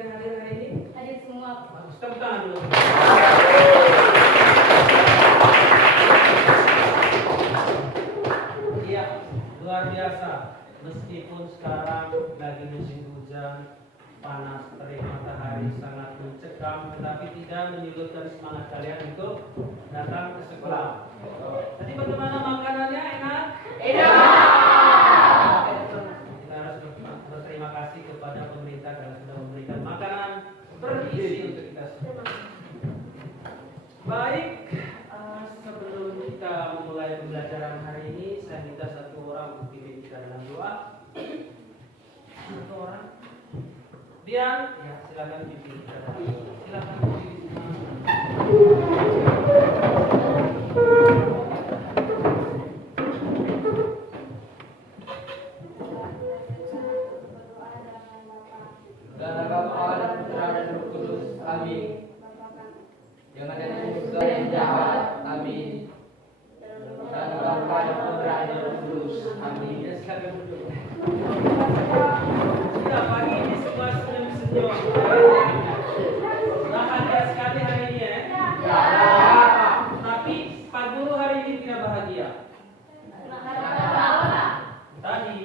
tidak hadir hari ini? Hadir semua. Bagus, tepuk tangan dulu. Iya, luar biasa. Meskipun sekarang lagi musim hujan, panas terik matahari sangat mencekam, tetapi tidak menyurutkan semangat kalian untuk datang ke sekolah. Tadi bagaimana makanannya? Enak? Enak. Kita harus berterima kasih kepada pemerintah karena sudah memberikan makanan bergizi untuk kita semua. Baik, sebelum kita memulai pembelajaran hari ini, saya minta satu orang untuk pimpin kita dalam doa. Satu orang. Biar, ya silakan pimpin kita dalam doa. Silakan pimpin. Dalam Bapa dan Putra dan Roh Kudus, amin. Jangan ada juga yang jahat, amin. Dalam Bapa dan Putra dan Roh Kudus, amin. Ya silakan duduk. Ya, pagi ini semua senyum-senyum. Bahagia sekali hari ini ya. Tapi Pak Guru hari ini tidak bahagia. Tadi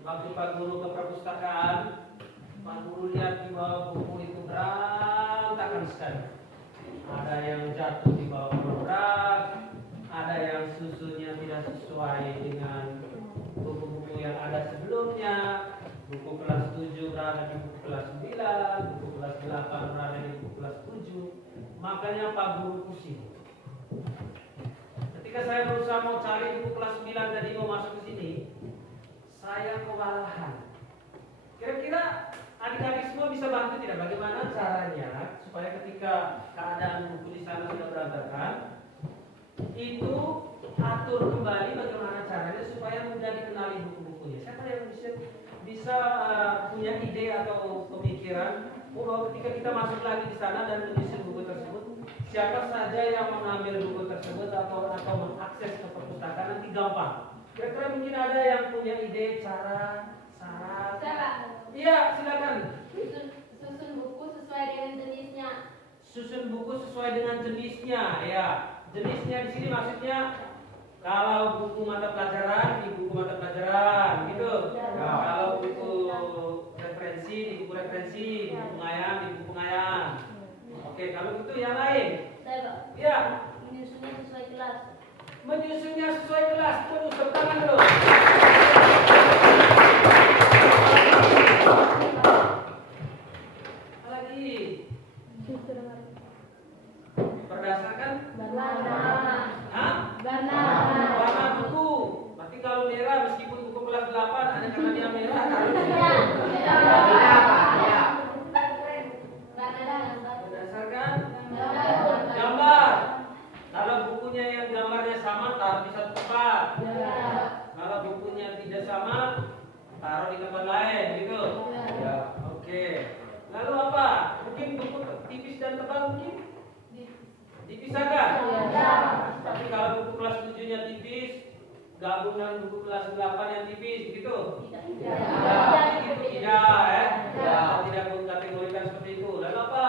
waktu Pak Guru ke perpustakaan, Pak Guru lihat di bawah buku itu berantakan sekali. Ada yang jatuh di bawah berat, ada yang susunnya tidak sesuai dengan buku-buku yang ada sebelumnya. Buku kelas 7 berada di buku kelas 9, buku kelas 8 berada di buku kelas 7. Makanya Pak Guru pusing. Ketika saya berusaha mau cari buku kelas 9 tadi mau masuk ke sini, saya kewalahan. Kira-kira adik-adik semua bisa bantu tidak? Bagaimana caranya supaya ketika keadaan buku di sana sudah berantakan, itu atur kembali bagaimana caranya supaya mudah dikenali buku-bukunya. Siapa yang bisa punya ide atau pemikiran bahwa ketika kita masuk lagi di sana dan menyusun buku tersebut, siapa saja yang mengambil buku tersebut atau mengakses ke perpustakaan nanti gampang. Kira-kira mungkin ada yang punya ide, cara, syarat. Iya, silakan. Susun buku sesuai dengan jenisnya. Susun buku sesuai dengan jenisnya, ya. Jenisnya di sini maksudnya kalau buku mata pelajaran di buku mata pelajaran, gitu. Ya. Kalau buku referensi di buku referensi, di buku pengayaan di buku pengayaan. Oke, kalau gitu yang lain. Saya Pak. Ya, Menyusunnya sesuai kelas. menyusunnya sesuai kelas. Terus tepuk tangan dulu. Apa lagi? Berdasarkan Hah? Warna buku. Berarti kalau merah meskipun buku kelas 8 ada karena dia merah. Berdasarkan gambar. Kalau bukunya yang gambarnya sama taruh di satu tempat. Kalau bukunya tidak sama taruh di tempat lain, gitu. Ya. Oke. Lalu apa? Mungkin buku tipis dan tebal mungkin dipisahkan. Tapi kalau buku kelas 7-nya tipis, gabung dengan buku kelas 8 yang tipis, gitu. Tidak, tidak mengkategorikan seperti itu. Lalu apa?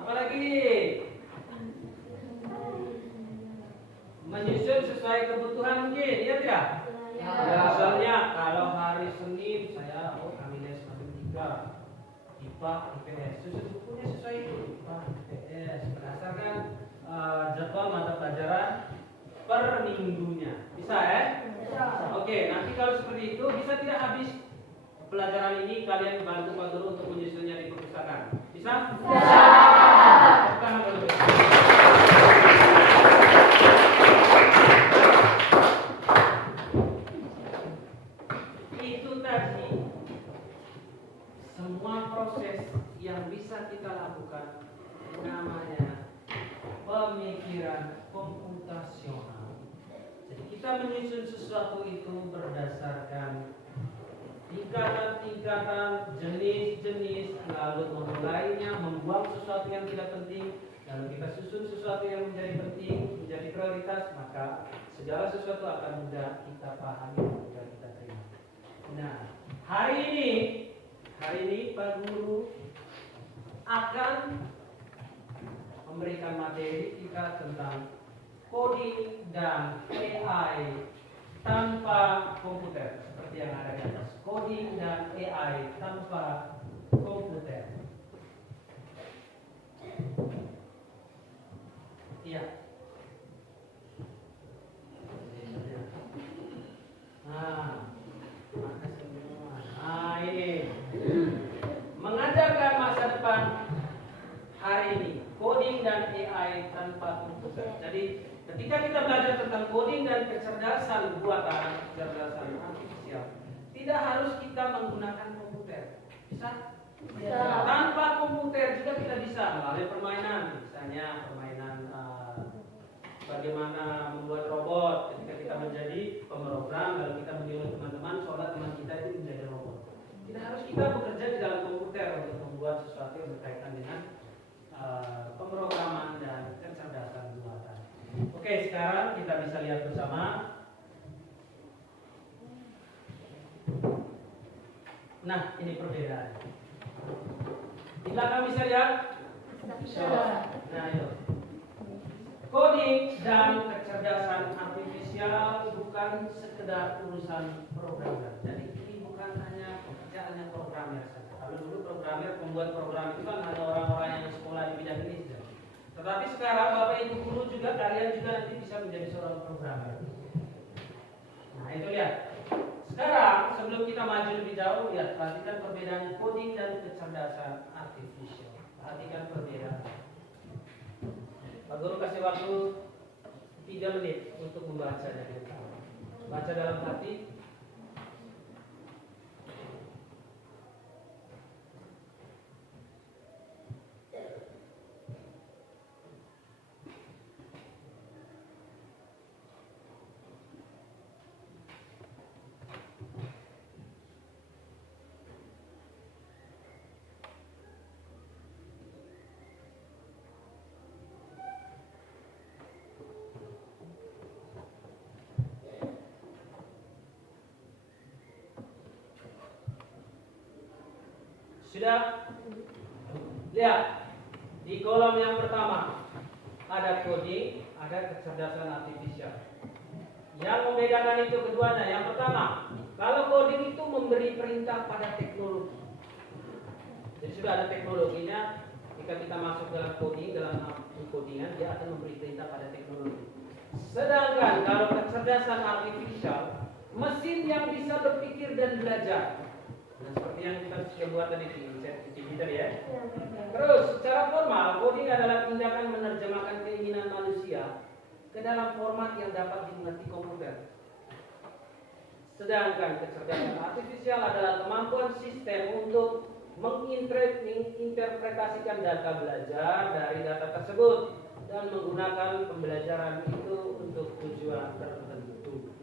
Apalagi? Menyusun sesuai kebutuhan mungkin, iya tidak? Misalnya kalau hari Senin saya ambil matematika, IPA, IPS, susun bukunya sesuai itu, IPA, IPS, berdasarkan jadwal mata pelajaran per minggunya. Bisa ya? Oke, nanti kalau seperti itu bisa tidak habis pelajaran ini kalian bantu Pak Guru untuk menyusunnya di perpustakaan. Bisa? Bisa. Tangan dulu. Itu tadi semua proses yang bisa kita lakukan namanya pemikiran komputasional. Jadi kita menyusun sesuatu itu berdasarkan tingkatan-tingkatan, jenis-jenis, lalu memulainya, membuang sesuatu yang tidak penting, lalu kita susun sesuatu yang menjadi penting, menjadi menjadi prioritas, maka segala sesuatu akan mudah kita pahami, mudah kita terima. Nah, hari ini Pak Guru akan memberikan materi kita tentang coding dan AI tanpa komputer, seperti yang ada di atas. Coding dan AI tanpa komputer. Iya. Ini mengajarkan masa depan hari ini, coding dan AI tanpa komputer. Jadi ketika kita belajar tentang coding dan kecerdasan buatan, kecerdasan artifisial, tidak harus kita menggunakan komputer. Bisa? Bisa. Tanpa komputer juga kita bisa melalui permainan, misalnya permainan bagaimana membuat robot. Ketika kita menjadi pemrogram, lalu kita menyuruh teman-teman, seolah teman kita itu menjadi robot. Tidak harus kita bekerja di dalam komputer untuk membuat sesuatu yang berkaitan dengan pemrograman dan kecerdasan buatan. Oke, sekarang kita bisa lihat bersama. Nah, ini perbedaan. Di belakang bisa lihat? Bisa. Nah, itu. Coding dan kecerdasan artifisial bukan sekedar urusan programmer. Jadi ini bukan hanya pekerjaannya programmer saja. Kalau dulu programmer pembuat program itu kan ada orang-orang yang sekolah di bidang ini saja. Tetapi sekarang Bapak Ibu guru juga, kalian juga nanti bisa menjadi seorang programmer. Nah, itu lihat. Sekarang sebelum kita maju lebih jauh, lihat, perhatikan perbedaan coding dan kecerdasan artifisial. Perhatikan perbedaan. Pak Guru kasih waktu 3 menit untuk membacanya. Baca dalam hati. Sudah? Lihat, di kolom yang pertama ada coding, ada kecerdasan artifisial. Yang membedakan itu keduanya. Yang pertama, kalau coding itu memberi perintah pada teknologi. Jadi sudah ada teknologinya. Jika kita masuk dalam coding, dalam codingan, dia akan memberi perintah pada teknologi. Sedangkan kalau kecerdasan artifisial, mesin yang bisa berpikir dan belajar. Nah, seperti yang kita sudah buat tadi di Twitter ya. Terus, secara formal, coding adalah tindakan menerjemahkan keinginan manusia ke dalam format yang dapat dimengerti komputer. Sedangkan kecerdasan artifisial adalah kemampuan sistem untuk menginterpretasikan data belajar dari data tersebut dan menggunakan pembelajaran itu untuk tujuan tertentu.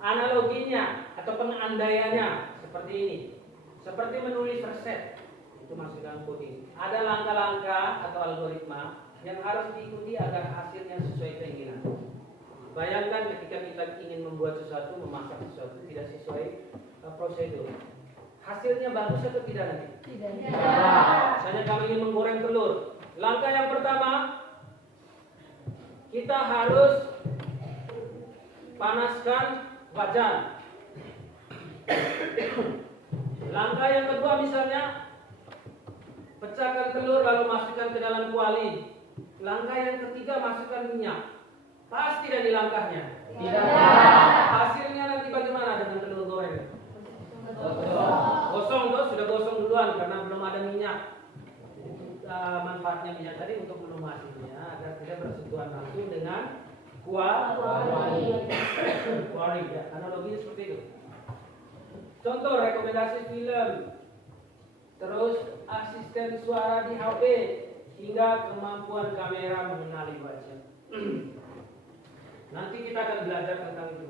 Analoginya atau pengandaiannya seperti ini. Seperti menulis resep, itu masuk dalam coding. Ada langkah-langkah atau algoritma yang harus diikuti agar hasilnya sesuai keinginan. Bayangkan ketika kita ingin membuat sesuatu, memasak sesuatu tidak sesuai prosedur. Hasilnya bagus atau tidak nanti? Tidak. Misalnya kami ingin menggoreng telur. Langkah yang pertama, kita harus panaskan wajan. Langkah yang kedua misalnya, pecahkan telur lalu masukkan ke dalam kuali. Langkah yang ketiga, masukkan minyak. Pas tidak di langkahnya? Tidak. Hasilnya nanti bagaimana dengan telur goreng? Gosong tuh, sudah gosong duluan karena belum ada minyak. Manfaatnya minyak tadi untuk belum hasilnya agar tidak bersentuhan langsung dengan kuali. Ya, analoginya seperti itu. Contoh rekomendasi film, terus asisten suara di HP, hingga kemampuan kamera mengenali wajah. Nanti kita akan belajar tentang itu.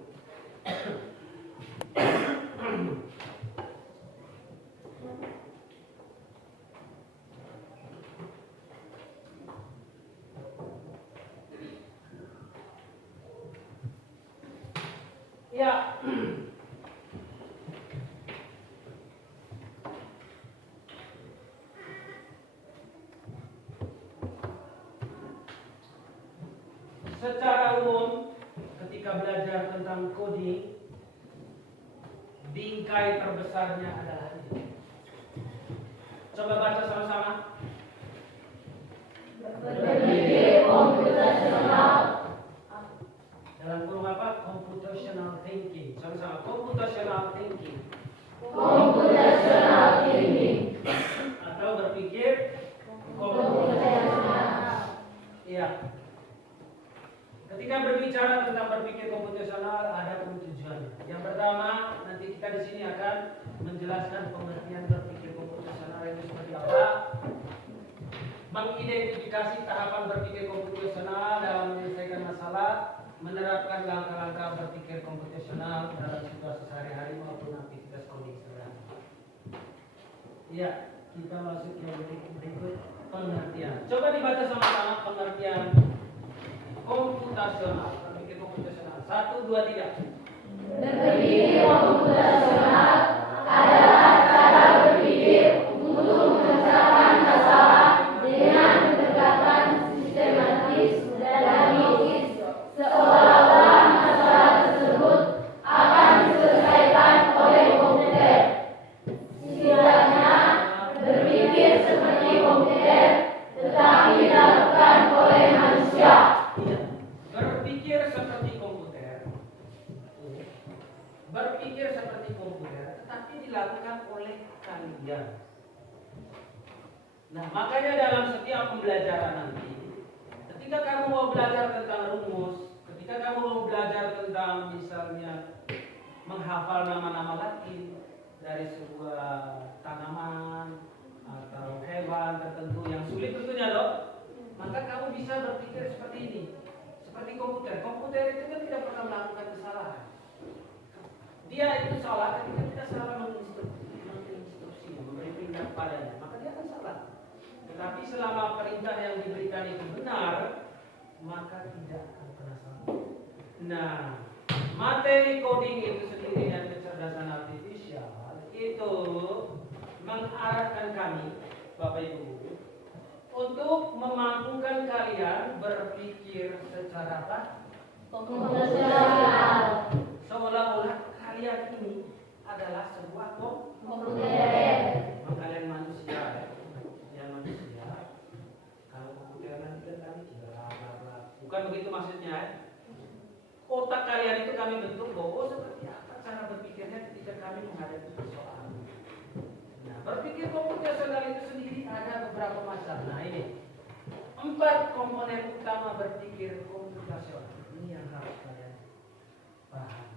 Ya. Secara umum, ketika belajar tentang coding, bingkai terbesarnya adalah ini. Coba baca sama-sama. Berpikir komputasional. Dalam kurung apa? Computational thinking. Sama-sama. Computational thinking. Komputasional thinking. Atau berpikir Komputasional. Iya. Ketika berbicara tentang berpikir komputasional ada tujuannya. Yang pertama, nanti kita di sini akan menjelaskan pengertian berpikir komputasional itu seperti apa, mengidentifikasi tahapan berpikir komputasional dalam menyelesaikan masalah, menerapkan langkah-langkah berpikir komputasional dalam situasi sehari-hari maupun aktivitas coding sederhana. Iya, kita masuk ke berikut pengertian. Coba dibaca sama-sama pengertian komputasional, berpikir komputasional. 1, 2, 3. Berpikir komputasional adalah cara berpikir untuk memecahkan masalah dengan pendekatan sistematis dan logis, seolah-olah masalah tersebut akan diselesaikan oleh komputer. Setidaknya berpikir seperti komputer, tetapi dilakukan oleh manusia. Berpikir seperti komputer. Berpikir seperti komputer, tetapi dilakukan oleh kalian. Nah, makanya dalam setiap pembelajaran nanti, ketika kamu mau belajar tentang rumus, ketika kamu mau belajar tentang misalnya menghafal nama-nama Latin dari sebuah tanaman atau hewan tertentu yang sulit tentunya loh, maka kamu bisa berpikir seperti ini, seperti komputer. Komputer itu kan tidak pernah melakukan kesalahan. Dia itu salah ketika kita salah menginstruksi, memberi perintah padanya, maka dia akan salah. Tetapi selama perintah yang diberikan itu benar, maka tidak akan pernah salah. Nah, materi coding itu sendiri dan kecerdasan artifisial itu mengarahkan kami, Bapak Ibu, untuk memampukan kalian berpikir secara apa? Komputasional. Seolah-olah kalian ini adalah sebuah Komputer. kalian manusia, ya manusia. Kalau komputer nanti kan kami tidak bukan begitu maksudnya. Otak kalian itu kami bentuk bahwa seperti apa cara berpikirnya ketika kami menghadapi persoalan. Nah, berpikir komputasional itu sendiri ada beberapa macam. Nah, ini 4 komponen utama berpikir komputasional. Ini yang harus kalian paham.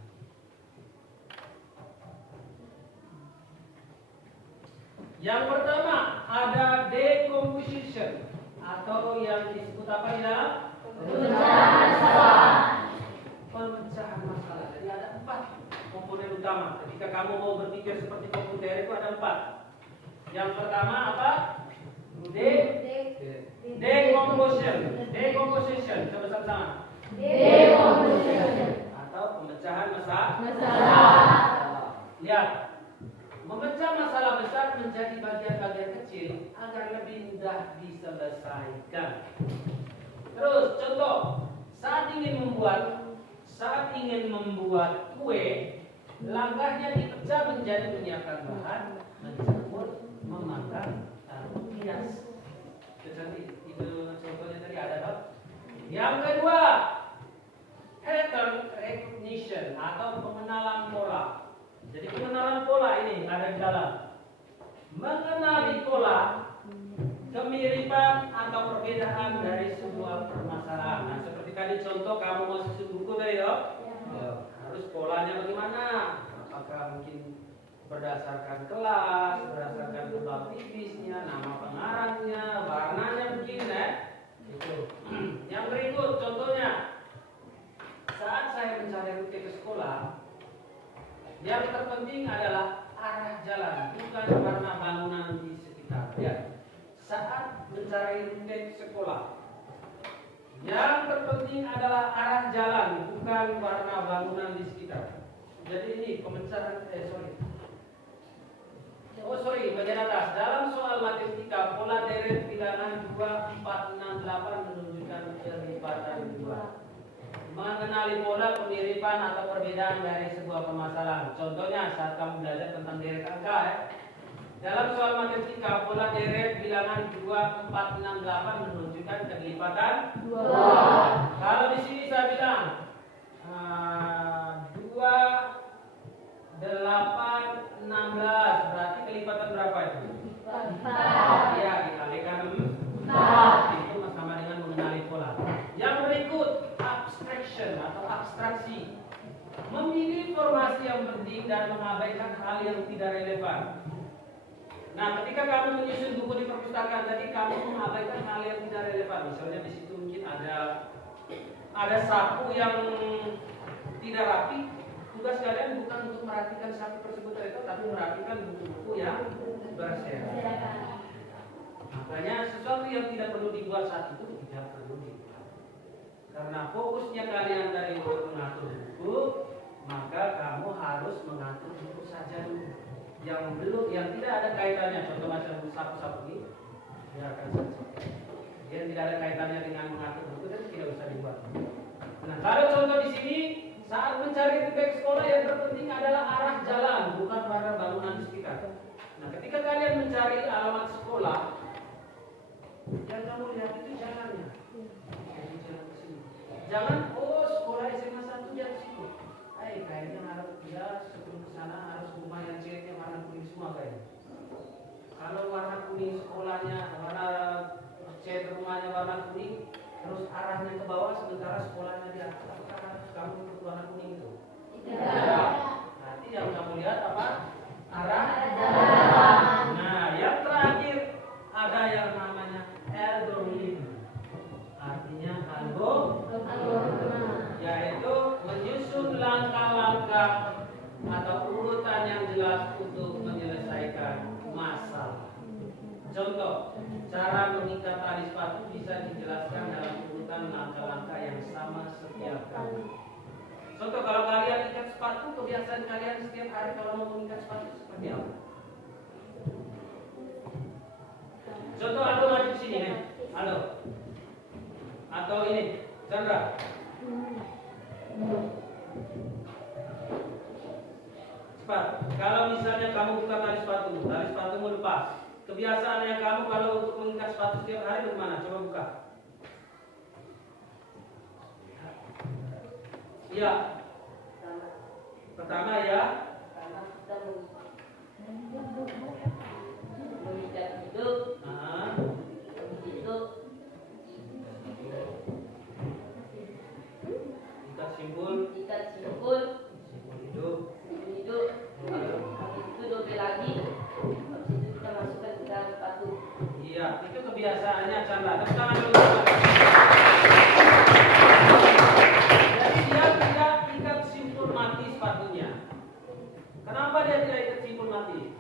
Yang pertama ada decomposition atau yang disebut apa di dalam? Pemecahan masalah. Pemecahan masalah. Jadi ada 4 komponen utama. Ketika kamu mau berpikir seperti komputer itu ada 4. Yang pertama apa? Decomposition. Decomposition. Coba sama-sama. Decomposition. Atau pemecahan masalah. Lihat. Memecah masalah besar menjadi bagian-bagian kecil agar lebih mudah diselesaikan. Terus contoh, saat ingin membuat kue, langkahnya dipecah menjadi menyiapkan bahan, menjemur, memakan, lalu hias. Itu contohnya tadi ada dong. Yang kedua, pattern recognition atau pengenalan pola. Jadi pengenalan pola ini ada di dalam. Mengenali pola, kemiripan atau perbedaan dari sebuah permasalahan. Nah, seperti tadi contoh kamu mau susun buku tadi toh. Harus polanya bagaimana? Apakah mungkin berdasarkan kelas, berdasarkan tebal tipisnya, nama pengarangnya, warnanya mungkin Itu. Yang berikut contohnya, saat saya mencari rute ke sekolah, yang terpenting adalah arah jalan, bukan warna bangunan di sekitar. Ya. Saat mencari rute sekolah, yang terpenting adalah arah jalan, bukan warna bangunan di sekitar. Jadi ini pemecatan bagian atas. Dalam soal matematika, pola deret bilangan 2, 4, 6, 8 menunjukkan kelipatan 2. Mengenali pola pemiripan atau perbedaan dari sebuah permasalahan. Contohnya saat kamu belajar tentang deret angka Dalam soal matematika, pola deret bilangan 2, 4, 6, 8 menunjukkan kelipatan 2. Kalau di sini saya bilang 2, 8, 16 berarti kelipatan berapa itu? 4. Ya, dikalikan 4. Itu sama dengan mengenali pola. Yang berikut, abstraction atau abstraksi. Memilih informasi yang penting dan mengabaikan hal yang tidak relevan. Nah, ketika kamu menyusun buku di perpustakaan tadi, kamu mengabaikan hal yang tidak relevan. Misalnya di situ mungkin ada sapu yang tidak rapi. Tugas kalian bukan untuk merapikan sapu tersebut tapi merapikan buku-buku yang berserakan. Makanya sesuatu yang tidak perlu dibuat saat itu tidak perlu dibuat. Karena fokusnya kalian dari untuk mengatur buku, maka kamu harus mengatur buku saja dulu. Yang tidak ada kaitannya, contoh macam sapu-sapu ini, biarkan saja. Yang tidak ada kaitannya dengan mengatur buku dan tidak usah dibuat. Nah, kalau contoh di sini saat mencari titik sekolah yang terpenting adalah arah jalan, bukan pada bangunan di sekitar. Nah, ketika kalian mencari alamat sekolah, yang kamu lihat itu jalannya. Jangan, sekolah SMA 1 di situ. Kayaknya harus sebelum ke sana harus rumah yang catnya warna kuning semua kayaknya. Kalau warna kuning sekolahnya, warna cat rumahnya warna kuning, terus arahnya ke bawah sementara sekolahnya di atas, apakah harus kamu ikut warna kuning itu? Tidak. Nanti yang kamu lihat apa? Arah jalan. Nah, yang terakhir ada yang namanya algoritma. Artinya yaitu menyusun langkah-langkah atau urutan yang jelas untuk menyelesaikan masalah. Contoh, cara mengikat tali sepatu bisa dijelaskan dalam urutan langkah-langkah yang sama setiap kali. Contoh, kalau kalian ikat sepatu, kebiasaan kalian setiap hari kalau mau mengikat sepatu seperti apa? Contoh, Aldo maju sini nih, Aldo. Atau ini, Chandra. Cepat. Kalau misalnya kamu buka tali sepatumu lepas. Kebiasaannya kamu kalau untuk mengikat sepatu setiap hari bagaimana? Coba buka. Iya. Pertama ya. Mengikat hidup. Ikat simpul hidup. Habis itu dobel lagi. Habis itu kita masukkan ke dalam sepatu. Iya, itu kebiasaannya Chandra. Tepuk tangan dulu. Jadi dia tidak ikat simpul mati sepatunya. Kenapa dia tidak ikat simpul mati?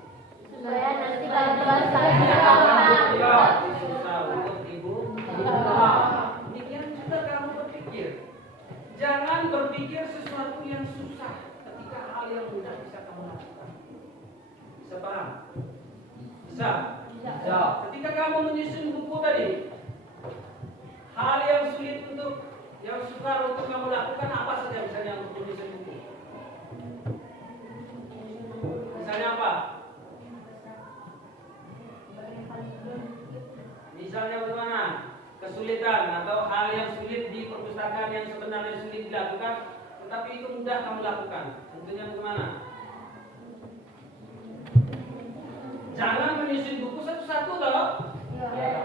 Supaya nanti kalau basah Ya, susah untuk ibu. Demikian juga kamu berpikir. Jangan berpikir sesuatu yang susah ketika hal yang mudah bisa kamu lakukan. Bisa paham? Bisa? Bisa. Ketika kamu menyusun buku tadi, hal yang sulit untuk, yang sukar untuk kamu lakukan apa saja misalnya untuk menyusun buku? Misalnya apa? Misalnya bagaimana? Kesulitan atau hal yang sulit di perpustakaan yang sebenarnya sulit dilakukan, tetapi itu mudah kamu lakukan. Tentunya bagaimana? Jangan menyusun buku satu-satu toh.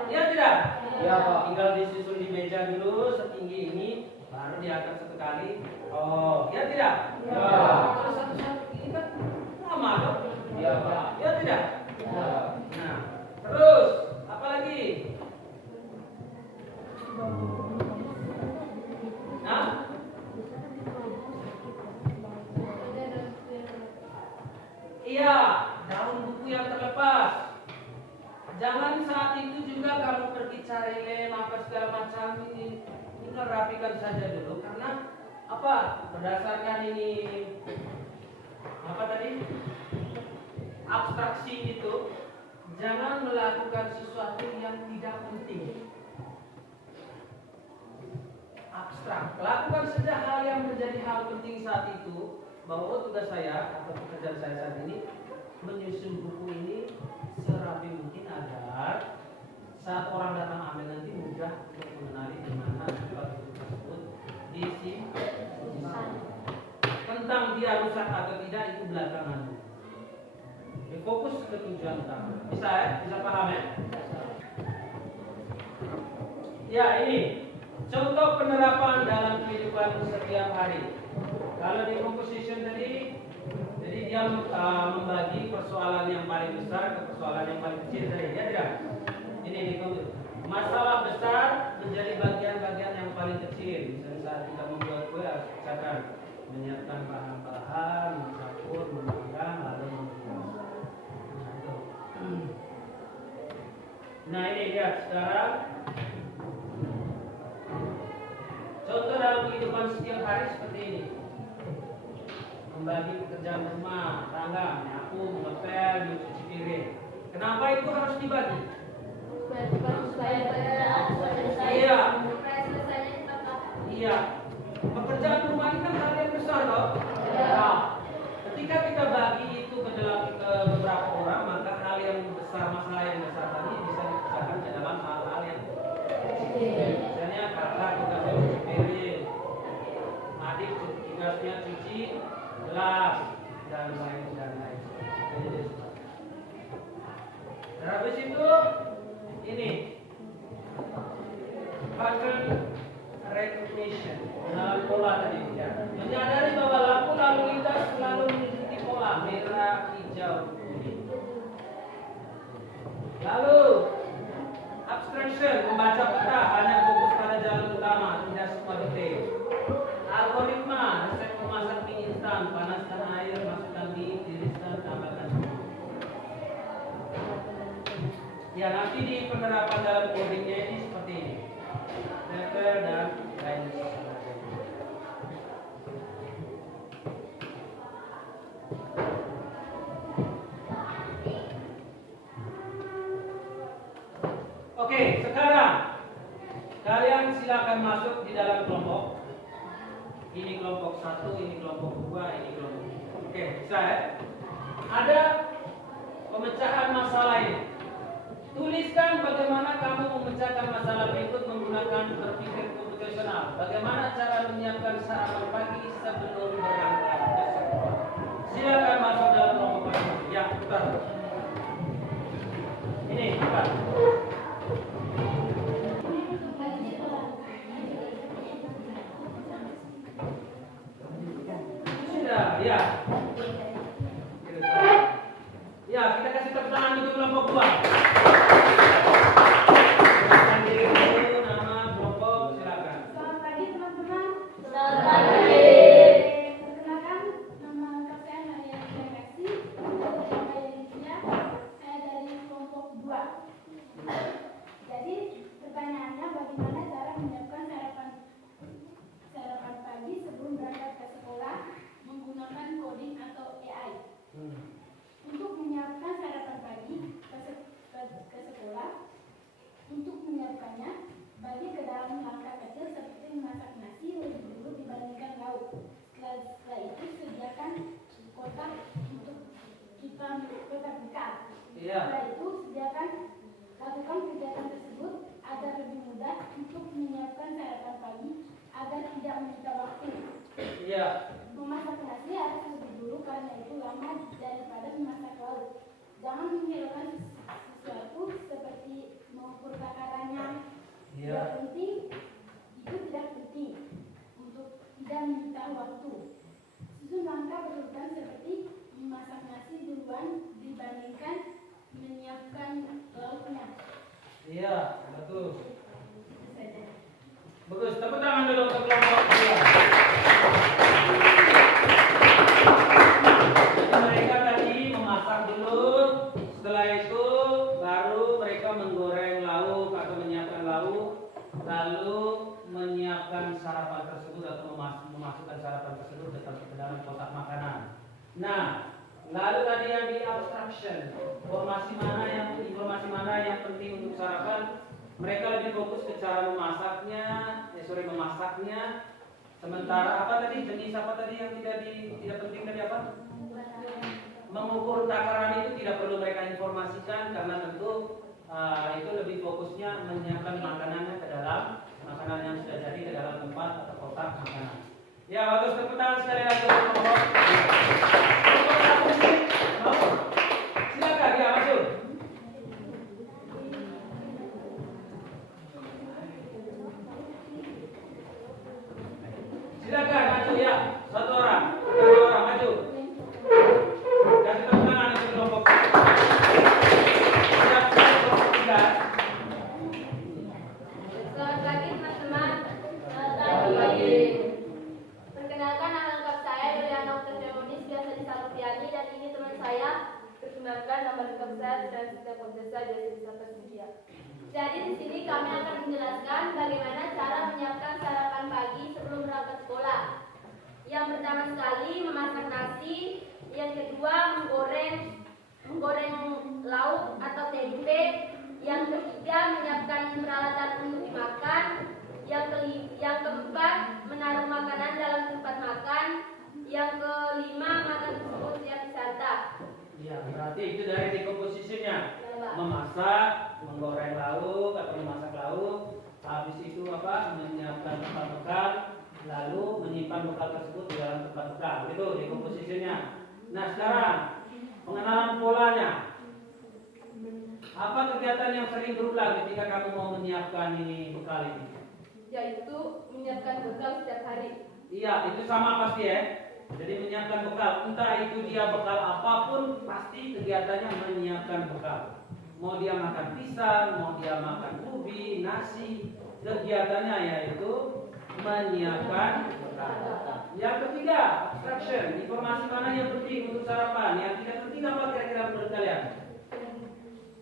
Ya tidak? Ya, Pak. Tinggal disusun di meja dulu setinggi ini, baru diangkat satu kali. Oh, ya tidak? Ya. Kalau satu-satu ini kan lama toh. Ya, Pak. Ya tidak? Ya. Nah, terus apa lagi? Nah, iya, daun buku yang terlepas. Jangan saat itu juga kamu pergi cari lem apa segala macam ini. Tinggal rapikan saja dulu karena apa? Berdasarkan ini Apa tadi? Abstraksi itu jangan melakukan sesuatu yang tidak penting. Abstrak. Lakukan saja hal yang menjadi hal penting saat itu. Bahwa tugas saya atau pekerjaan saya saat ini menyusun buku ini serapi mungkin agar saat orang datang ambil nanti mudah untuk mengenali di mana buku tersebut disimpan. Tentang dia rusak atau tidak itu belakangan. Fokus ke tujuan utama. Bisa ya? Bisa paham ya? Ya, ini contoh penerapan dalam kehidupan setiap hari. Kalau di composition tadi, jadi dia membagi persoalan yang paling besar ke persoalan yang paling kecil tadi, ya tidak? Ini di masalah besar menjadi bagian-bagian yang paling kecil. Misalnya saat kita membuat kue harus pecahkan, menyiapkan bahan-bahan, mencampur, memanggang, lalu membuat. Nah itu. Nah ini lihat sekarang. Contoh dalam kehidupan setiap hari seperti ini. Membagi pekerjaan rumah, tangga, menyapu, mengepel, mencuci piring. Kenapa itu harus dibagi? Iya. Iya. Pekerjaan rumah ini kan hal yang besar loh. Nah, ketika kita bagi itu ke dalam beberapa orang, maka hal yang besar, masalah yang besar tadi bisa dipecahkan ke dalam hal-hal yang kecil. Misalnya kakak tugasnya cuci piring, adik tugasnya cuci gelas dan lain-lain. Dan habis itu ini pattern recognition dalam pola tadi ya. Menyadari bahwa lampu lalu lintas selalu mengikuti pola merah, hijau, kuning. Lalu abstraction, membaca peta hanya fokus pada jalan utama, tidak semua detail. Algoritma, resep memasak mie instan, panaskan air, masukkan mie, tiriskan, tambahkan susu. Ya nanti di penerapan dalam codingnya ini seperti ini. Level dan lain sebagainya. Oke, sekarang kalian silakan masuk di dalam kelompok. Ini kelompok 1, ini kelompok 2, ini kelompok 3. Oke, bisa ya? Ada pemecahan masalah ini. Tuliskan bagaimana kamu memecahkan masalah berikut menggunakan berpikir komputasional. Bagaimana cara menyiapkan sarapan pagi sebelum berangkat ke sekolah. Silakan masuk dalam kelompok ini. Ya, putar. Ini, putar. Sudah, ya. Ya, kita kasih tepuk tangan untuk kelompok 2. Nama kelompok, silakan. Selamat pagi teman-teman. Selamat pagi. Perkenalkan, nama lengkap saya Maria Kasih. Saya dari kelompok 2. Jadi pertanyaannya bagaimana cara menyiapkan sarapan pagi sebelum berangkat ke sekolah menggunakan coding atau AI. Untuk menyiapkan sarapan pagi ke sekolah, untuk menyiapkannya bagi ke dalam langkah kecil seperti memasak nasi lebih dulu dibandingkan lauk. Setelah itu sediakan kotak untuk kita kotak bekal. Setelah itu lakukan kegiatan tersebut agar lebih mudah untuk menyiapkan sarapan pagi agar tidak menyita waktu. Iya. Memasak nasi harus lebih dulu karena itu lama daripada memasak lauk. Jangan menghilangkan sesuatu seperti mengukur takarannya. Tidak penting, itu tidak penting untuk tidak menyita waktu. Susun langkah berurutan seperti memasak nasi duluan dibandingkan menyiapkan lauknya. Iya, bagus. Itu saja. Bagus, tepuk tangan dulu untuk kelompok 2. Mereka tadi memasak dulu, setelah itu baru mereka menggoreng lauk atau menyiapkan lauk, lalu menyiapkan sarapan tersebut atau memasukkan sarapan tersebut ke dalam kotak makanan. Nah, lalu tadi yang di abstraction, informasi mana yang penting untuk sarapan? Mereka lebih fokus ke cara memasaknya. Sementara apa tadi, jenis apa tadi yang tidak penting tadi apa? Mengukur takaran itu tidak perlu mereka informasikan karena tentu itu lebih fokusnya menyiapkan makanannya ke dalam makanan yang sudah jadi ke dalam tempat atau kotak makanan. Ya, bagus, tepuk tangan sekali lagi untuk Mohon. Silakan dia masuk. Silakan maju ya, satu orang, dua orang maju. Kasih tepuk tangan untuk kelompok. Siap, kelompok 3. Selamat pagi teman-teman. Selamat pagi. Perkenalkan, nama lengkap saya Yuliana Oktavianis, biasa disapa Piani, dan ini teman saya. Perkenalkan, nama lengkap saya Transita Kontesa, biasa disapa Cynthia. Jadi di sini kami akan menjelaskan bagaimana cara menyiapkan sarapan pagi sebelum berangkat sekolah. Yang pertama sekali memasak nasi, yang kedua menggoreng lauk atau tempe, yang ketiga menyiapkan peralatan untuk dimakan, yang keempat menaruh makanan dalam tempat makan, yang kelima makan tersebut siap disantap. Ya, berarti itu dari dekomposisinya. Ya, Pak. Memasak, menggoreng lauk atau memasak lauk, habis itu apa? Menyiapkan tempat bekal, lalu menyimpan bekal tersebut di dalam tempat bekal. Itu dekomposisinya. Nah, sekarang pengenalan polanya. Apa kegiatan yang sering berulang ketika kamu mau menyiapkan ini bekal ini? Yaitu menyiapkan bekal setiap hari. Iya, itu sama pasti ya. Jadi menyiapkan bekal, entah itu dia bekal apapun, pasti kegiatannya menyiapkan bekal. Mau dia makan pisang, mau dia makan ubi, nasi, kegiatannya yaitu menyiapkan bekal. Yang ketiga, abstraction, informasi mana yang penting untuk sarapan, yang tidak penting apa kira-kira menurut kalian?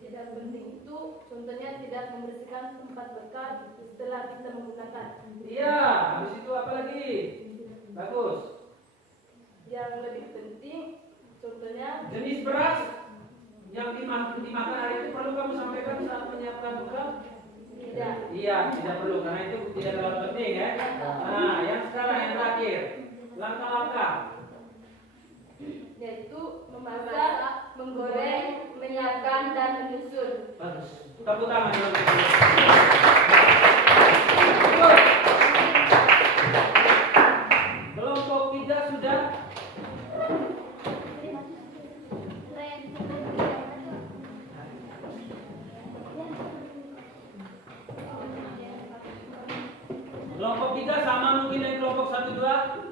Tidak penting itu contohnya tidak membersihkan tempat bekal setelah kita menggunakan. Iya, habis itu apa lagi? Bagus. Yang lebih penting contohnya Jenis beras yang dimakan hari itu perlu kamu sampaikan saat menyiapkan bekal? tidak. Iya, tidak perlu karena itu tidak terlalu penting ya. Nah, yang sekarang yang terakhir, langkah-langkah. Yaitu memasak, menggoreng, menyiapkan dan menyusun. Bagus. Tepuk tangan dulu. Kelompok 3 sudah. Kelompok 3 sama mungkin dengan kelompok 1 2.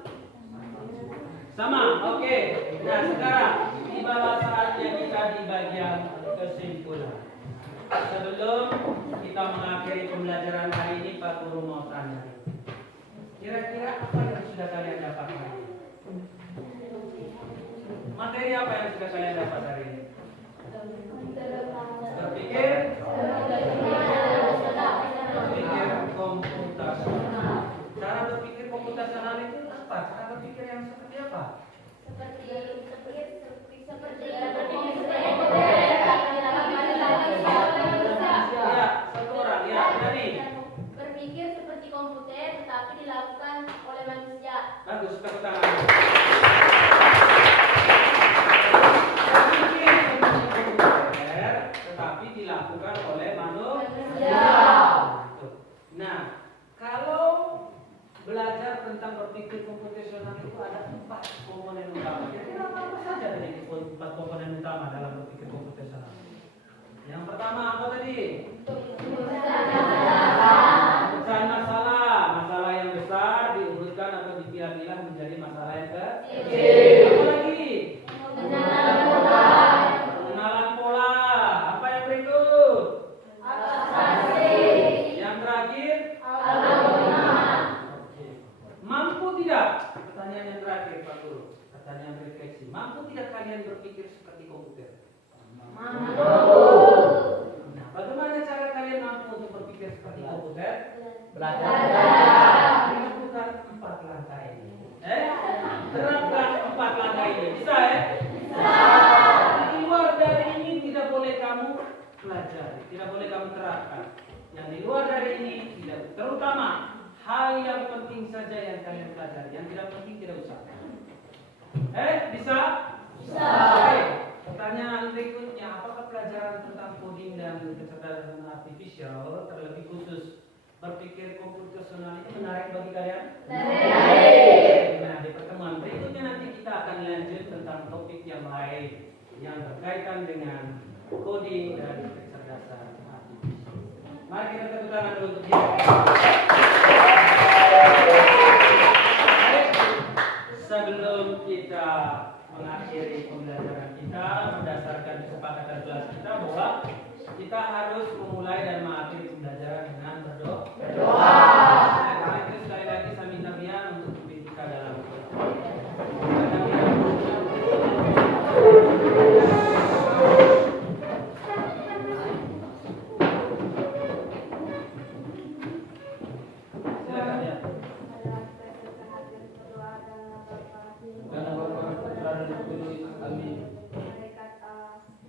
Sama, oke. Nah, sekarang tibalah saatnya kita di bagian kesimpulan. Sebelum kita mengakhiri pembelajaran hari ini, Pak Guru mau tanya. Kira-kira apa yang sudah kalian dapat hari ini? Materi apa yang sudah kalian dapat hari ini? Berpikir komputasional. Cara berpikir komputasional itu apa? Cara berpikir yang seperti apa? Ya, satu orang. Ya, Dani. Berpikir seperti komputer tetapi dilakukan oleh manusia. Bagus, tepuk tangan. Berpikir seperti komputer tetapi dilakukan oleh manusia. Nah, kalau belajar tentang berpikir komputasional itu ada 4 komponen utama. Kira-kira apa saja tadi 4 komponen utama dalam berpikir komputasional? Yang pertama apa tadi? Pecahan masalah yang besar diurutkan atau dipilah-pilah menjadi masalah yang kecil. Apa lagi? Pengenalan pola. Apa yang berikut? Yang terakhir? Mampu tidak? Pertanyaan yang terakhir, Pak Guru. Pertanyaan refleksi. Mampu tidak kalian berpikir seperti komputer? Mampu. Nah, bagaimana cara kalian mampu untuk berpikir seperti komputer? Belajar. Lakukan 4 langkah ini. Terapkan 4 langkah ini. Bisa ya? pelajari, tidak boleh kamu terapkan. Yang di luar dari ini tidak, terutama hal yang penting saja yang kalian pelajari, yang tidak penting tidak usah. Bisa? Bisa. Oke. Pertanyaan berikutnya, apakah pelajaran tentang coding dan kecerdasan artifisial, terlebih khusus berpikir komputasional itu menarik bagi kalian? Menarik. Nah, di pertemuan berikutnya nanti kita akan lanjut tentang topik yang lain yang berkaitan dengan coding dan kecerdasan artifisial. Mari kita tepuk tangan dulu untuk dia. Baik, sebelum kita mengakhiri pembelajaran kita berdasarkan kesepakatan kelas kita bahwa kita harus memulai dan mengakhiri pembelajaran dengan berdoa. Oleh karena itu sekali lagi saya minta Bian untuk pimpin kita dalam silakan ya. Dan Bapa, Putra dan Roh Kudus. Amin.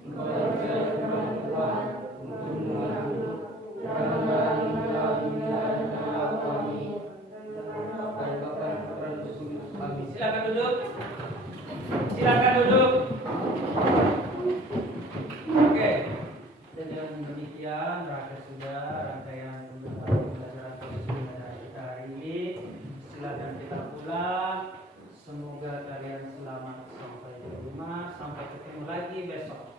Engkau yang sudah firman Tuhan untuk mengatur perkembangan dunia dan kami. Dan Bapa, Putra dan Roh Kudus. Amin. Silakan duduk. Silakan duduk. Oke. Dan dengan demikian berakhir sudah rangkaian pembelajaran pembelajaran kita hari ini. Silakan kita pulang. Semoga kalian selamat sampai di rumah. Sampai ketemu lagi besok.